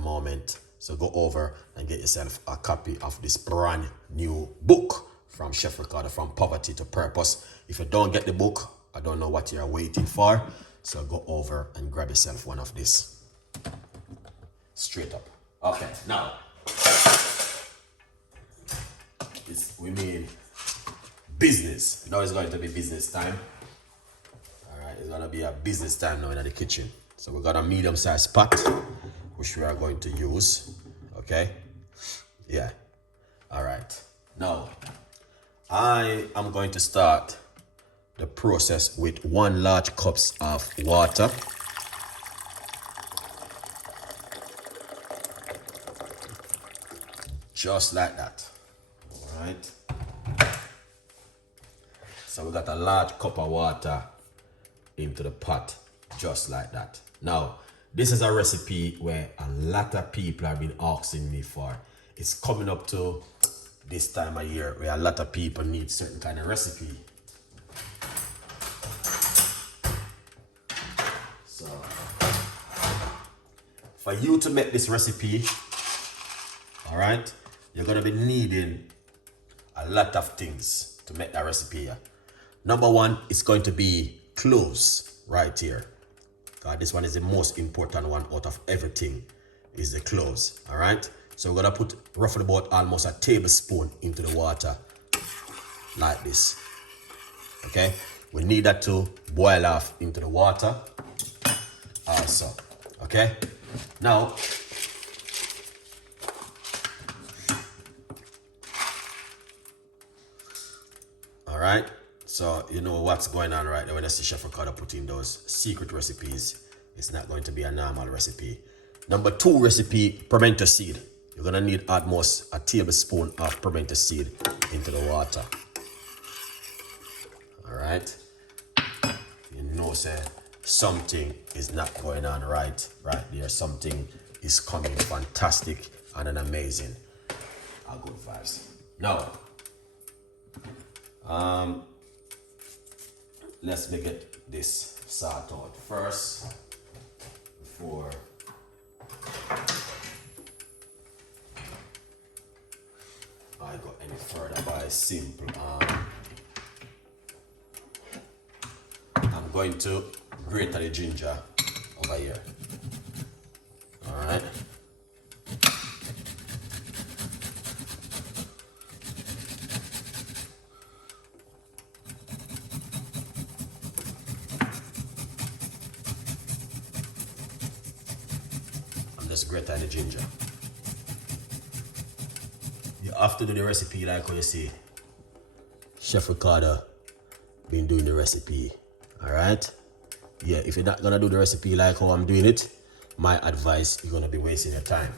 moment. So go over and get yourself a copy of this brand new book from Chef Ricardo, From Poverty to Purpose. If you don't get the book, I don't know what you're waiting for. So go over and grab yourself one of this. Straight up. Okay, now we made business. Now it's going to be business time. All right, it's going to be a business time now in the kitchen. So we got a medium-sized pot, which we are going to use. Okay, yeah. All right. Now, I am going to start the process with 1 large cup of water. Just like that. All right. So we got a large cup of water into the pot, just like that. Now, this is a recipe where a lot of people have been asking me for. It's coming up to this time of year where a lot of people need certain kind of recipe. So, for you to make this recipe, all right, you're gonna be needing a lot of things to make that recipe here. Number 1 is going to be cloves right here. This one is the most important one out of everything, is the cloves. All right, so we're gonna put roughly about almost a tablespoon into the water like this. Okay, we need that to boil off into the water also. Okay, now all right, so you know what's going on right there when I see Chef Ricardo putting those secret recipes. It's not going to be a normal recipe. Number 2 recipe, pimento seed. You're gonna need at most a tablespoon of pimento seed into the water. All right, you know, say something is not going on right there. Something is coming fantastic and an amazing. Good vibes. Now, let's make it this sort out first before I go any further by simple. I'm going to grate the ginger over here. All right. Just grate the ginger. You have to do the recipe like how you see Chef Ricardo been doing the recipe. All right, yeah, if you're not gonna do the recipe like how I'm doing it, my advice, you're gonna be wasting your time.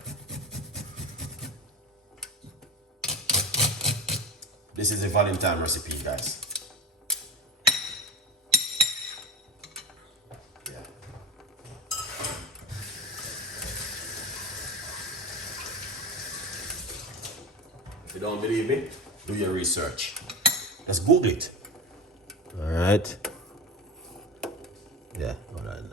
This is a Valentine recipe, guys. If you don't believe me, do your research. Let's Google it. All right. Yeah, hold on.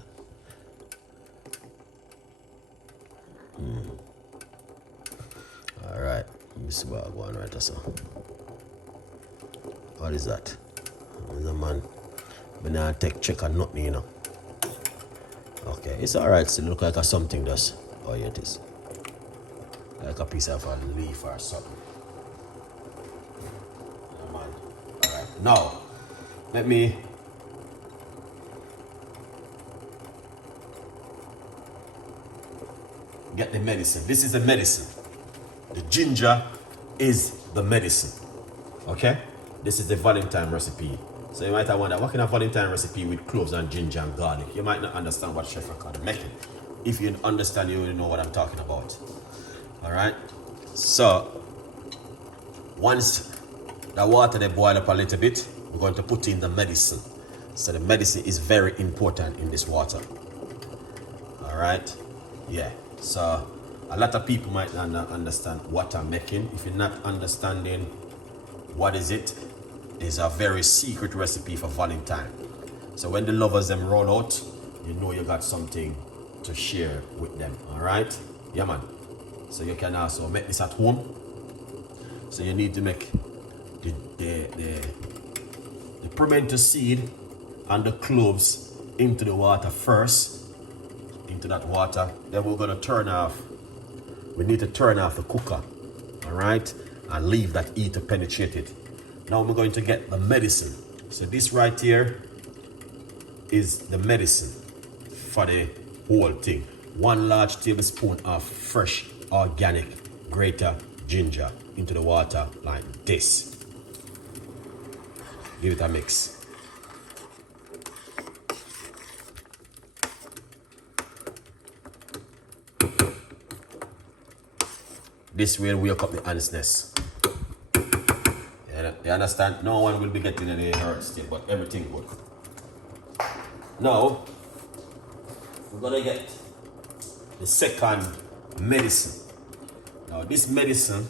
All right. Let me see what I go on right so. What is that? There's a man. But now I take check on nothing, you know. Okay, it's all right. Still look like a something does. Oh, yeah, it is. Like a piece of a leaf or something. Yeah, man. All right. Now, let me get the medicine. This is the medicine. The ginger is the medicine. Okay? This is the Valentine recipe. So you might have wondered, what kind of Valentine recipe with cloves and ginger and garlic? You might not understand what Chef Ricardo making. If you understand, you will know what I'm talking about. All right? So, once the water they boil up a little bit, we're going to put in the medicine. So the medicine is very important in this water. All right? Yeah. So a lot of people might not understand what I'm making. If you're not understanding what is it, it's a very secret recipe for Valentine. So when the lovers them roll out, you know you got something to share with them. All right? Yeah, man. So you can also make this at home. So you need to make the pimento seed and the cloves into the water first, into that water. Then we're gonna turn off. We need to turn off the cooker, all right, and leave that heat to penetrate it. Now we're going to get the medicine. So this right here is the medicine for the whole thing. 1 large tablespoon of fresh organic grated ginger into the water like this. Give it a mix. This will wake up the ants nest. You understand? No one will be getting any hurt still, but everything good. Now, we're gonna get the second medicine. Now, this medicine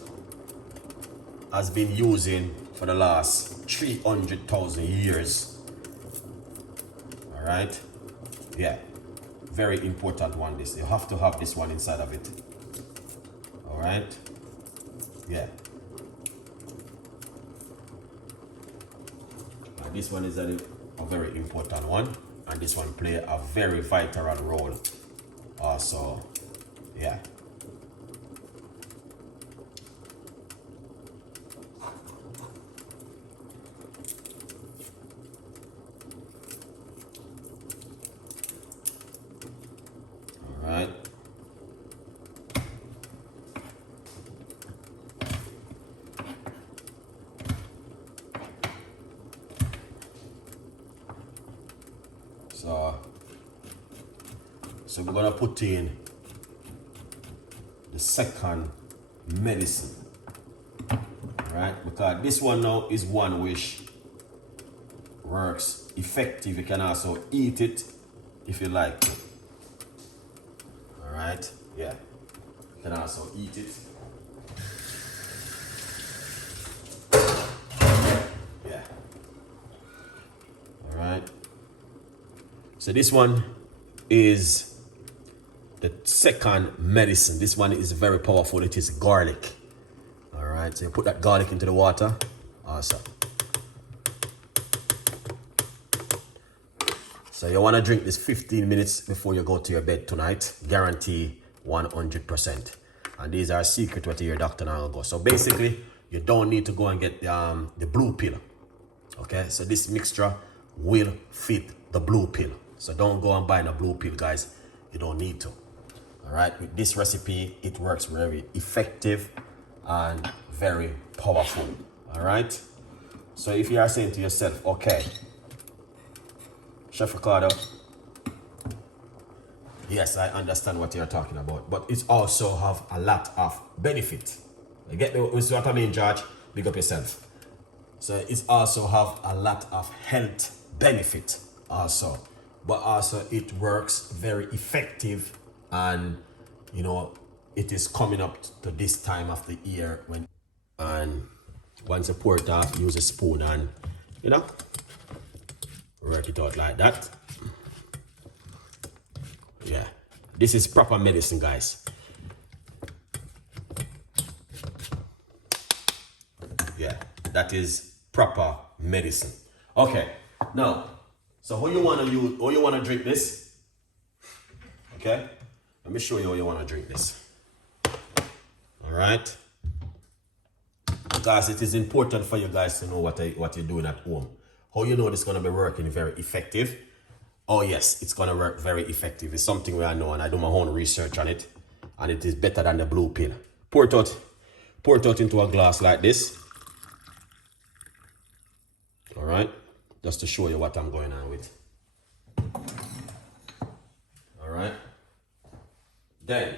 has been using for the last 300,000 years. All right? Yeah, very important one. This you have to have this one inside of it. All right? Yeah. And this one is a very important one, and this one play a very vital role. Also, yeah. Alright. So we're gonna put in the second medicine. Alright, because this one now is one which works effective. You can also eat it if you like to. Alright, yeah. You can also eat it. Yeah. Alright. So this one is the second medicine. This one is very powerful. It is garlic. All right, so you put that garlic into the water. Awesome. So you want to drink this 15 minutes before you go to your bed tonight. Guarantee 100%. And these are secret what your doctor now will go. So basically, you don't need to go and get the blue pill. Okay, so this mixture will fit the blue pill. So don't go and buy a blue pill, guys. You don't need to. All right, with this recipe, it works very effective and very powerful. All right. So if you are saying to yourself, okay, Chef Ricardo, yes, I understand what you're talking about, but it also have a lot of benefit. You get what I mean, George? Big up yourself. So it also have a lot of health benefit also. But also it works very effective, and you know it is coming up to this time of the year when, and once you pour it off, use a spoon and you know work it out like that. Yeah, this is proper medicine, guys. Yeah, that is proper medicine. Okay, now. So how you wanna use, how you wanna drink this? Okay, let me show you how you wanna drink this. All right, because it is important for you guys to know what you're doing at home. How you know this is gonna be working very effective? Oh yes, it's gonna work very effective. It's something where I know, and I do my own research on it, and it is better than the blue pill. Pour it out into a glass like this. All right. Just to show you what I'm going on with. All right. Then,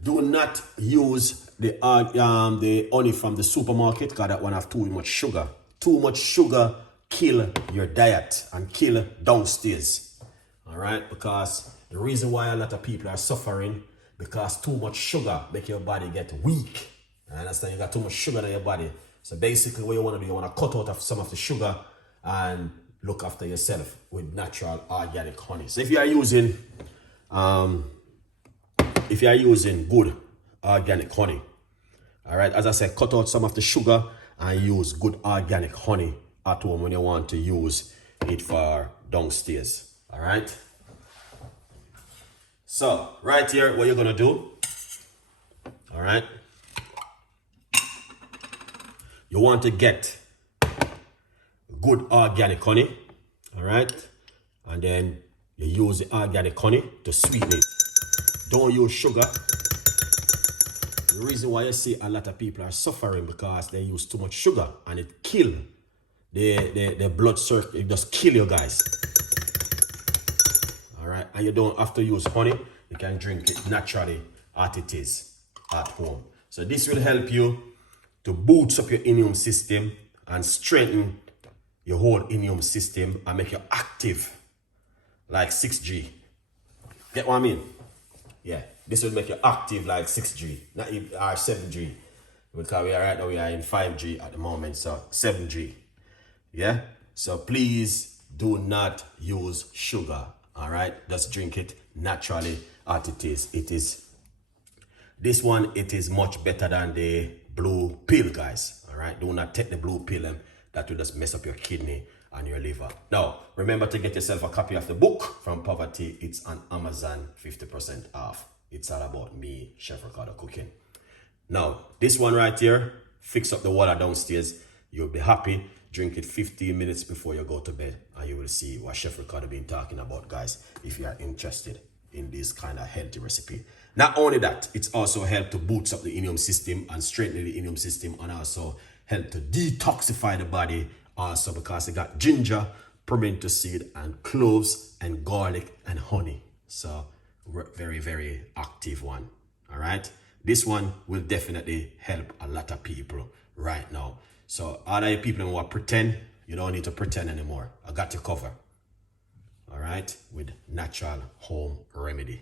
do not use the honey from the supermarket, because that one have too much sugar. Too much sugar kill your diet and kill downstairs. All right, because the reason why a lot of people are suffering, because too much sugar make your body get weak. I understand you got too much sugar in your body. So basically what you want to do, you want to cut out of some of the sugar and look after yourself with natural organic honey. So if you are using if you are using good organic honey, all right, as I said, cut out some of the sugar and use good organic honey at home when you want to use it for downstairs. All right. So right here, what you're gonna do, all right, you want to get good organic honey, all right, and then you use the organic honey to sweeten it. Don't use sugar. The reason why you see a lot of people are suffering because they use too much sugar and it kill the blood circuit. It just kill you guys. All right, and you don't have to use honey. You can drink it naturally as it is at home. So this will help you to boost up your immune system and strengthen your whole immune system and make you active like 6G. Get what I mean? Yeah, this will make you active like 6G, not even, or 7G. Because we are right now, we are in 5G at the moment, so 7G. Yeah, so please do not use sugar. All right, just drink it naturally as it is. This one, it is much better than the blue pill, guys. All right, do not take the blue pill, and that will just mess up your kidney and your liver. Now, remember to get yourself a copy of the book, From Poverty. It's on Amazon, 50% off. It's all about me, Chef Ricardo Cooking. Now, this one right here, fix up the water downstairs. You'll be happy. Drink it 15 minutes before you go to bed, and you will see what Chef Ricardo been talking about, guys, if you are interested in this kind of healthy recipe. Not only that, it's also help to boost up the immune system and strengthen the immune system, and also help to detoxify the body also, because it got ginger, pimento seed, and cloves, and garlic, and honey. So very, very active one. All right, this one will definitely help a lot of people right now. So all of you people who want to pretend, you don't need to pretend anymore. I got you covered. All right, with natural home remedy.